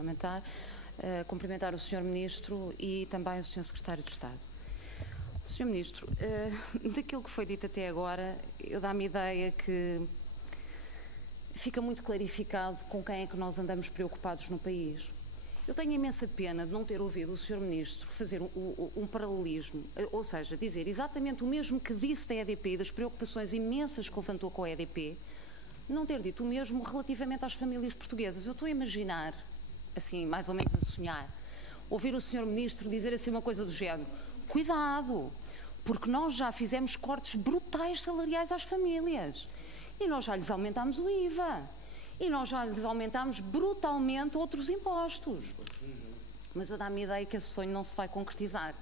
parlamentar, cumprimentar o Sr. Ministro e também o Sr. Secretário de Estado. Sr. Ministro, daquilo que foi dito até agora, eu dá-me a ideia que fica muito clarificado com quem é que nós andamos preocupados no país. Eu tenho imensa pena de não ter ouvido o Sr. Ministro fazer um paralelismo, ou seja, dizer exatamente o mesmo que disse da EDP e das preocupações imensas que levantou com a EDP, não ter dito o mesmo relativamente às famílias portuguesas. Eu estou a imaginar, assim, mais ou menos a sonhar, ouvir o Sr. Ministro dizer assim uma coisa do género: cuidado, porque nós já fizemos cortes brutais salariais às famílias e nós já lhes aumentámos o IVA e nós já lhes aumentámos brutalmente outros impostos. Mas eu dá-me a ideia que esse sonho não se vai concretizar.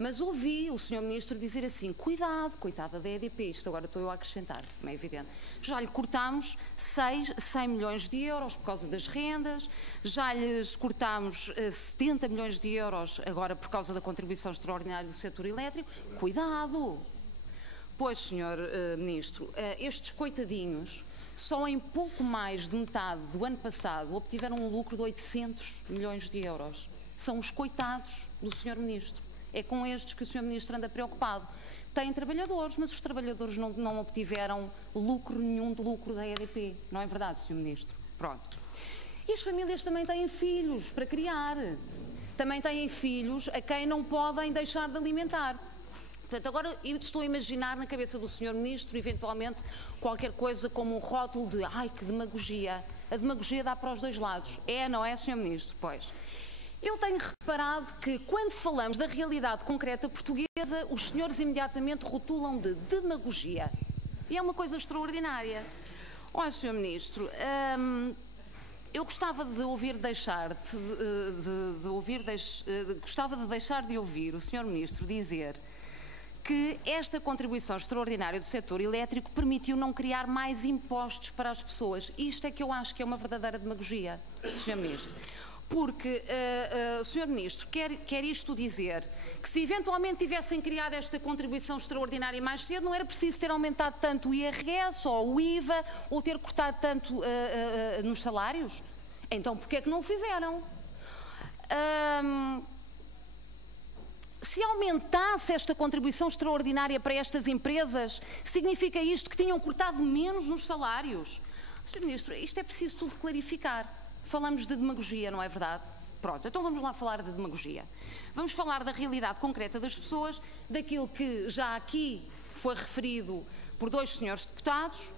Mas ouvi o Sr. Ministro dizer assim: cuidado, coitada da EDP, isto agora estou eu a acrescentar, como é evidente. Já lhe cortámos 100 milhões de euros por causa das rendas, já lhes cortámos 70 milhões de euros agora por causa da contribuição extraordinária do setor elétrico. Cuidado! Pois, Sr. Ministro, estes coitadinhos só em pouco mais de metade do ano passado obtiveram um lucro de 800 milhões de euros. São os coitados do Sr. Ministro. É com estes que o Sr. Ministro anda preocupado. Tem trabalhadores, mas os trabalhadores não obtiveram lucro nenhum de lucro da EDP. Não é verdade, Sr. Ministro? Pronto. E as famílias também têm filhos para criar. Também têm filhos a quem não podem deixar de alimentar. Portanto, agora eu estou a imaginar na cabeça do Sr. Ministro, eventualmente, qualquer coisa como um rótulo de ai, que demagogia. A demagogia dá para os dois lados. É, não é, Sr. Ministro? Pois. Eu tenho reparado que, quando falamos da realidade concreta portuguesa, os senhores imediatamente rotulam de demagogia. E é uma coisa extraordinária. Olha, Sr. Ministro, eu gostava de deixar de ouvir o Sr. Ministro dizer que esta contribuição extraordinária do setor elétrico permitiu não criar mais impostos para as pessoas. Isto é que eu acho que é uma verdadeira demagogia, Sr. Ministro. Porque, Sr. Ministro, quer isto dizer que se eventualmente tivessem criado esta contribuição extraordinária mais cedo, não era preciso ter aumentado tanto o IRS ou o IVA ou ter cortado tanto nos salários? Então, porquê é que não o fizeram? Se aumentasse esta contribuição extraordinária para estas empresas, significa isto que tinham cortado menos nos salários? Sr. Ministro, isto é preciso tudo clarificar. Falamos de demagogia, não é verdade? Pronto, então vamos lá falar de demagogia. Vamos falar da realidade concreta das pessoas, daquilo que já aqui foi referido por dois senhores deputados,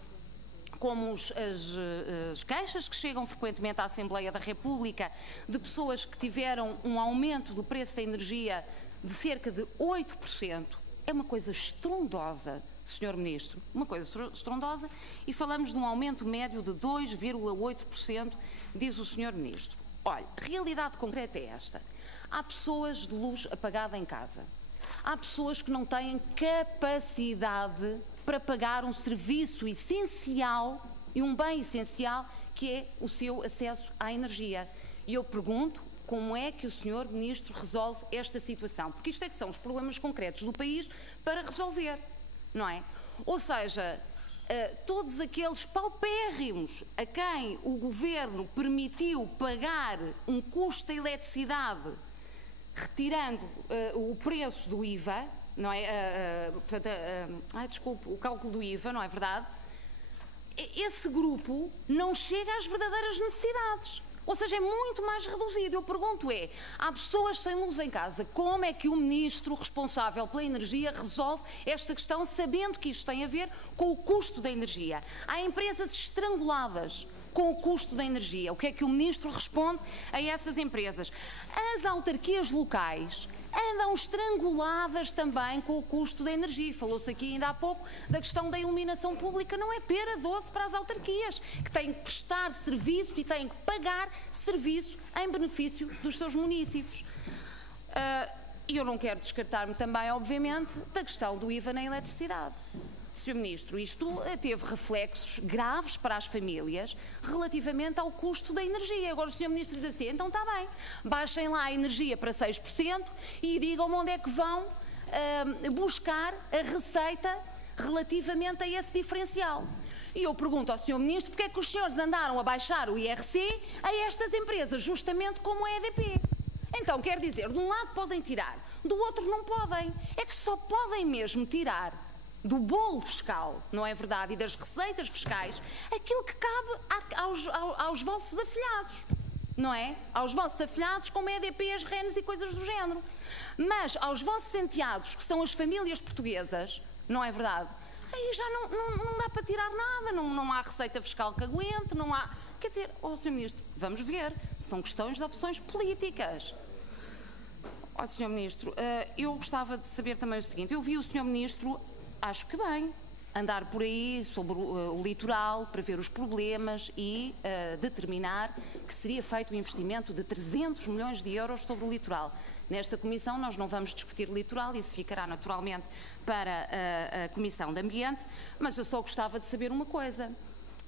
como as queixas que chegam frequentemente à Assembleia da República de pessoas que tiveram um aumento do preço da energia de cerca de 8%. É uma coisa estrondosa, Sr. Ministro, uma coisa estrondosa, e falamos de um aumento médio de 2,8%, diz o Sr. Ministro. Olha, a realidade concreta é esta. Há pessoas de luz apagada em casa. Há pessoas que não têm capacidade para pagar um serviço essencial e um bem essencial que é o seu acesso à energia. E eu pergunto, como é que o Sr. Ministro resolve esta situação? Porque isto é que são os problemas concretos do país para resolver, não é? Ou seja, todos aqueles paupérrimos a quem o Governo permitiu pagar um custo da eletricidade, retirando o preço do IVA, não é? Desculpe, o cálculo do IVA, não é verdade? Esse grupo não chega às verdadeiras necessidades. Ou seja, é muito mais reduzido. Eu pergunto há pessoas sem luz em casa, como é que o Ministro responsável pela energia resolve esta questão, sabendo que isto tem a ver com o custo da energia? Há empresas estranguladas com o custo da energia. O que é que o Ministro responde a essas empresas? As autarquias locais andam estranguladas também com o custo da energia. Falou-se aqui ainda há pouco da questão da iluminação pública. Não é pera doce para as autarquias, que têm que prestar serviço e têm que pagar serviço em benefício dos seus municípios. E eu não quero descartar-me também, obviamente, da questão do IVA na eletricidade. Sr. Ministro, isto teve reflexos graves para as famílias relativamente ao custo da energia. Agora o Sr. Ministro diz assim, então está bem, baixem lá a energia para 6% e digam-me onde é que vão buscar a receita relativamente a esse diferencial. E eu pergunto ao Sr. Ministro porque é que os senhores andaram a baixar o IRC a estas empresas, justamente como a EDP. Então, quer dizer, de um lado podem tirar, do outro não podem. É que só podem mesmo tirar do bolo fiscal, não é verdade, e das receitas fiscais, aquilo que cabe aos vossos afilhados, não é? Aos vossos afilhados como a EDP, as RENs e coisas do género. Mas aos vossos enteados, que são as famílias portuguesas, não é verdade? Aí já não dá para tirar nada, não há receita fiscal que aguente, não há... Quer dizer, Sr. Ministro, vamos ver, são questões de opções políticas. Sr. Ministro, eu gostava de saber também o seguinte, eu vi o Sr. Ministro, acho que bem, andar por aí sobre o litoral para ver os problemas e determinar que seria feito um investimento de 300 milhões de euros sobre o litoral. Nesta comissão nós não vamos discutir litoral, isso ficará naturalmente para a Comissão de Ambiente, mas eu só gostava de saber uma coisa.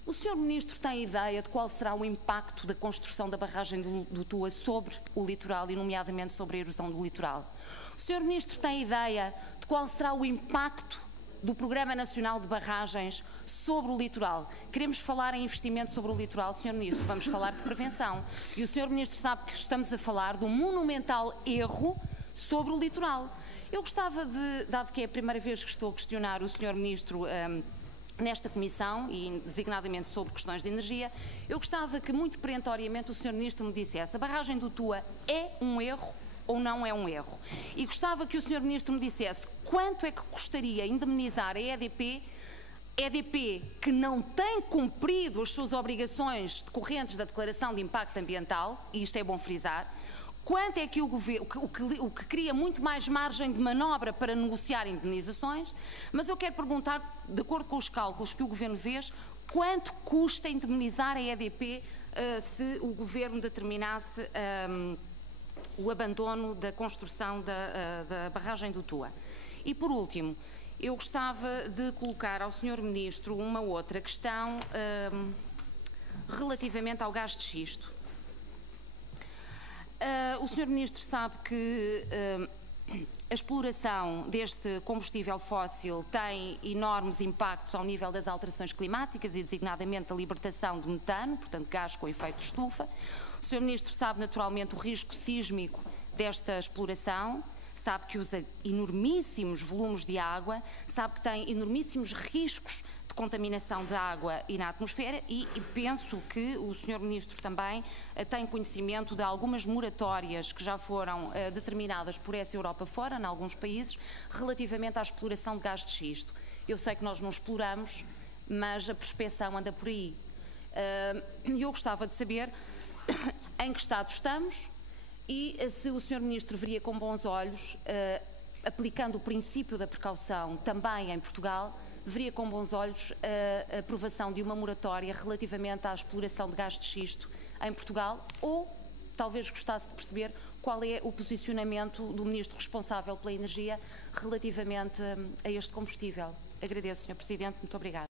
O Sr. Ministro tem ideia de qual será o impacto da construção da barragem do Tua sobre o litoral e nomeadamente sobre a erosão do litoral? O Sr. Ministro tem ideia de qual será o impacto do Programa Nacional de Barragens sobre o litoral? Queremos falar em investimento sobre o litoral, Sr. Ministro, vamos falar de prevenção. E o Sr. Ministro sabe que estamos a falar de um monumental erro sobre o litoral. Eu gostava de, dado que é a primeira vez que estou a questionar o Sr. Ministro nesta comissão, e designadamente sobre questões de energia, eu gostava que muito perentoriamente o Sr. Ministro me dissesse: a barragem do Tua é um erro ou não é um erro? E gostava que o Sr. Ministro me dissesse quanto é que custaria indemnizar a EDP que não tem cumprido as suas obrigações decorrentes da Declaração de Impacto Ambiental, e isto é bom frisar, quanto é que o Governo, o que cria muito mais margem de manobra para negociar indemnizações, mas eu quero perguntar, de acordo com os cálculos que o Governo fez, quanto custa indemnizar a EDP se o Governo determinasse o abandono da construção da barragem do Tua. E por último, eu gostava de colocar ao Sr. Ministro uma outra questão relativamente ao gás de xisto. O Sr. Ministro sabe que a exploração deste combustível fóssil tem enormes impactos ao nível das alterações climáticas e designadamente a libertação de metano, portanto gás com efeito de estufa. O Sr. Ministro sabe naturalmente o risco sísmico desta exploração, sabe que usa enormíssimos volumes de água, sabe que tem enormíssimos riscos de contaminação da água e na atmosfera e penso que o Sr. Ministro também tem conhecimento de algumas moratórias que já foram determinadas por essa Europa fora, em alguns países, relativamente à exploração de gás de xisto. Eu sei que nós não exploramos, mas a prospeção anda por aí. Eu gostava de saber em que estado estamos e se o Sr. Ministro veria com bons olhos, aplicando o princípio da precaução também em Portugal, veria com bons olhos a aprovação de uma moratória relativamente à exploração de gás de xisto em Portugal, ou talvez gostasse de perceber qual é o posicionamento do Ministro responsável pela energia relativamente a este combustível. Agradeço, Sr. Presidente, muito obrigada.